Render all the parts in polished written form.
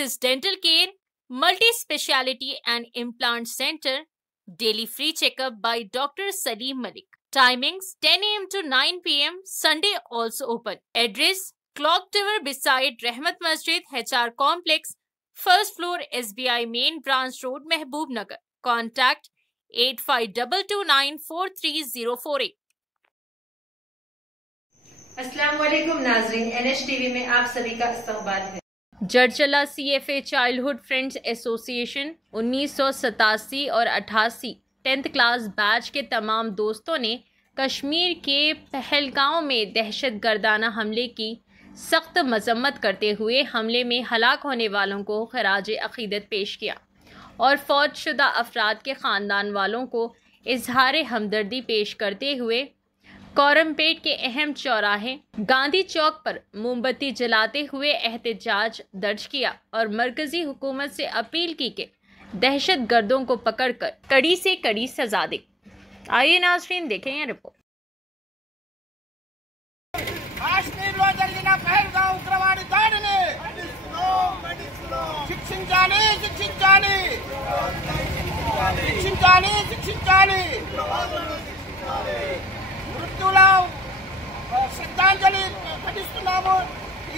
Axis Dental Care, Multi-Speciality and Implant Center, daily free checkup by Dr. Salim Malik. Timings 10 a.m. to 9 p.m. Sunday also open. Address Clock Tower beside Rahmat Masjid, HR Complex, first floor, SBI Main Branch Road, Mehboob Nagar. Contact 8522943048. अस्सलाम वालेकुम नाज़रीन, NHTV में आप सभी का इस्तकबाल है। जड़चला CFA childhood friends association 1987 और 88 10th क्लास बैच के तमाम दोस्तों ने कश्मीर के पहलगांव में दहशतगर्दाना हमले की सख्त मजम्मत करते हुए हमले में हलाक होने वालों को खराज अक़ीदत पेश किया और फौजशुदा अफराद के ख़ानदान वालों को इजहार हमदर्दी पेश करते हुए कोरमपेट के अहम चौराहे गांधी चौक पर मोमबत्ती जलाते हुए एहतजाज दर्ज किया और मरकजी हुकूमत से अपील की कि दहशत गर्दों को पकड़कर कड़ी से कड़ी सजा दे। आइए नाज़रीन देखें यह रिपोर्ट। కాశ్మీర్లో జరిగిన పహల్గాం ఉగ్రవాడి దాడిని శిక్షించాలి శిక్షించాలి శిక్షించాలి శిక్షించాలి మృత్యుల శ్రద్ధాంజలి ఘటిస్తున్నాము।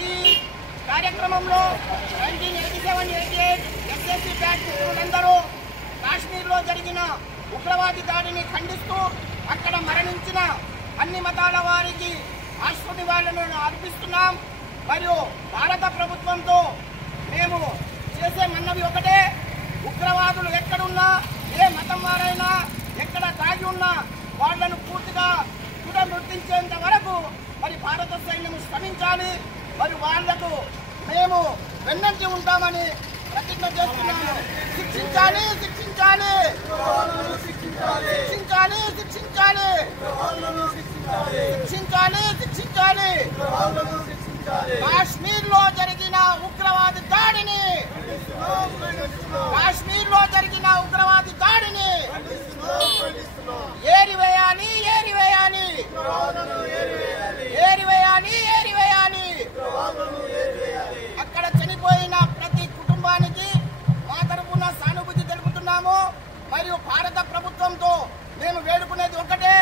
ఈ కార్యక్రమంలో 1987-88 ఎస్ఎస్సి బ్యాచ్ మిత్రులందరూ కాశ్మీర్లో జరిగిన ఉగ్రవాది దాడిని ఖండిస్తూ అక్కడ మరణించిన అన్ని మతాల వారికి ఆశ్రమవాళ్లను అర్పిస్తున్నాం। మరియు భారత ప్రభుత్వంతో మేము చేసే మన్నవి ఒకటే, ఉగ్రవాదులు ఎక్కడున్నా ఏ మతం వారైనా ఎక్కడ దాగి ఉన్నా వాళ్లను పూర్తిగా తుదముట్టించేంత వరకు మరి భారత సైన్యం శ్రమించాలి। మరి వాళ్లకు మేము వెన్నంటి ఉంటామని ప్రతిజ్ఞ చేస్తున్నాము। శిక్షించాలి శిక్షించాలి శిక్షించాలి శిక్షించాలి శిక్షించాలి శిక్షించాలి కాశ్మీర్లో జరిగిన ఉగ్రవాది దాడిని కాశ్మీర్లో జరిగిన ఉగ్రవాది దాడిని ఏరివేయాలి ఏరివేయాలి ఏరివేయాలి ఏరివేయాలి। అక్కడ చనిపోయిన ప్రతి కుటుంబానికి మా తరఫున సానుభూతి తెలుపుతున్నాము। మరియు భారత ప్రభుత్వంతో మేము వేడుకునేది ఒకటే,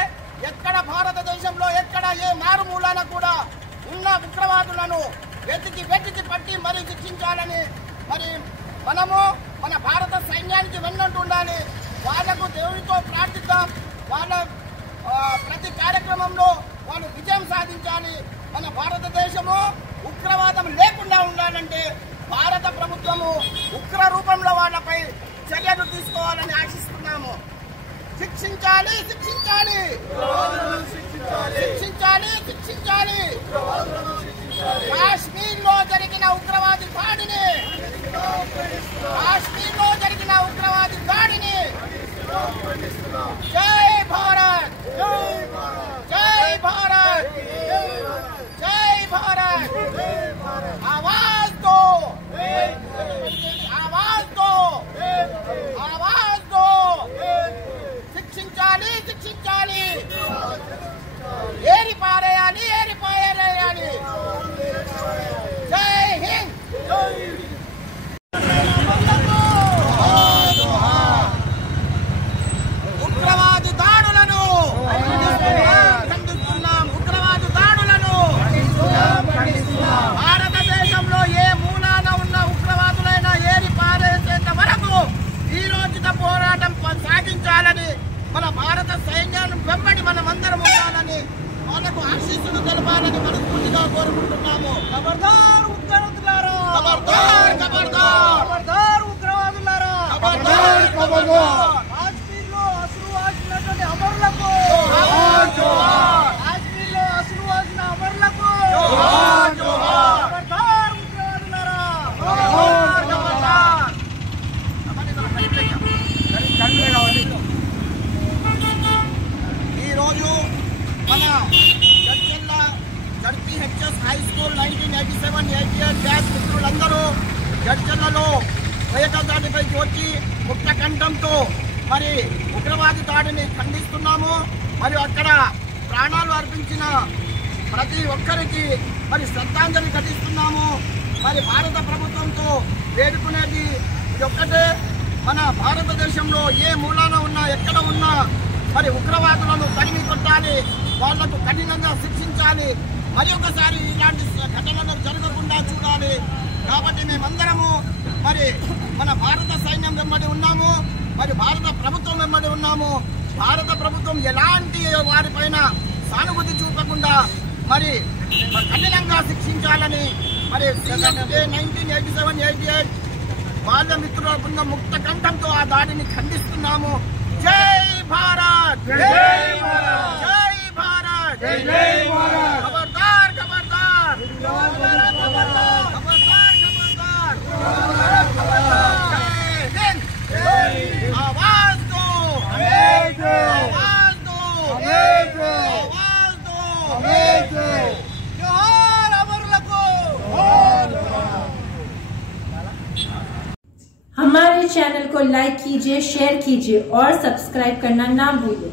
ఎక్కడ భారతదేశంలో ఎక్కడ ఏ మారుమూలన కూడా ఉన్న ఉగ్రవాదులను వెతికి పట్టి మరీ శిక్షించాలని మరి మనము మన భారత సైన్యానికి వెన్నంటూ ఉండాలి। వాళ్లకు దేవుడితో ప్రార్థిద్దాం, వాళ్ళ ప్రతి కార్యక్రమంలో వాళ్ళు విజయం సాధించాలి। మన భారతదేశము ఉగ్రవాదం లేకుండా ఉండాలంటే భారత ప్రభుత్వము ఉగ్ర రూపంలో వాళ్ళపై చర్యలు తీసుకోవాలని ఆశిస్తున్నాము। శిక్షించాలి శిక్షించాలి శిక్షించాలి శిక్షించాలి కాశ్మీర్లో జరిగిన ఉగ్రవాది దాడిని కాశ్మీర్లో జరిగిన ఉగ్రవాది దాడిని జై భారత్ జై భారత్ జై భారత్ ఆవాజ్ దో ఆవాజ్ దో ఆవాజ్ దో శిక్షించాలి శిక్షించాలి ఏరి పారేయాలి ఏరి పారేయాలి। జై హింద్ ఉగ్రవాది దాడులను ఖండిస్తున్నాం ఉగ్రవాది దాడులను భారతదేశంలో ఏ మూలాన ఉన్న ఉగ్రవాదులైనా ఏరి పారేసేంత వరకు ఈ రోజున పోరాటం సాగించాలని మన భారత సైన్యాన్ని వెంబడి మనమందరం ఉండాలని వాళ్ళకు ఆశీస్సులు తెలపాలని మనస్ఫూర్తిగా కోరుకుంటున్నాము। ఖబర్దార్ ఉగ్రవాదులారా ఖబర్దార్ ఖబర్దార్ ఖబర్దార్ ఉగ్రవాదులారా ఖబర్దార్ ఖబర్దార్ కాశ్మీర్లో అసలు వాసినటువంటి అమరులకు జోహార్ జోహార్ కాశ్మీర్లో అసలు వాసిన అమరులకు జోహార్ జోహార్ ఖబర్దార్ ఉగ్రవాదులారా ఖబర్దార్ ఖబర్దార్। ఈరోజు మన Jadcherla ZPHS high school 1987-88 batch మిత్రులందరూ జడ్చర్లలో ఏకదాటిపైకి వచ్చి ముక్తకంఠంతో మరి ఉగ్రవాది దాడిని ఖండిస్తున్నాము। మరియు అక్కడ ప్రాణాలు అర్పించిన ప్రతి ఒక్కరికి మరి శ్రద్ధాంజలి ఘటిస్తున్నాము। మరి భారత ప్రభుత్వంతో వేడుకునేది ఒక్కటే, మన భారతదేశంలో ఏ మూలాన ఉన్నా ఎక్కడ ఉన్నా మరి ఉగ్రవాదులను తరిమి కొట్టాలి, వాళ్లకు కఠినంగా శిక్షించాలి, మరి ఒకసారి ఇలాంటి ఘటనలు జరగకుండా చూడాలి. కాబట్టి మేమందరము మరి మన భారత సైన్యం వెంబడి ఉన్నాము, మరి భారత ప్రభుత్వం వెంబడి ఉన్నాము. భారత ప్రభుత్వం ఎలాంటి వారిపైన సానుభూతి చూపకుండా మరి కఠినంగా శిక్షించాలని మరి CFA 1987-88 బాల్య మిత్రుల బృందం ముక్త కంఠంతో ఆ దాడిని ఖండిస్తున్నాము. జై భారత్, జై భారత్, జై భారత్, జై భారత్. ఖబర్దార్ ఖబర్దార్, ఖబర్దార్ ఖబర్దార్, ఖబర్దార్ ఖబర్దార్. జై హింద్, आवाज दो, आवाज दो, आवाज दो. जोहार अमरुలకు. हमारे चैनल को लाइक कीजिए, शेयर कीजिए और सब्सक्राइब करना ना भूलिए।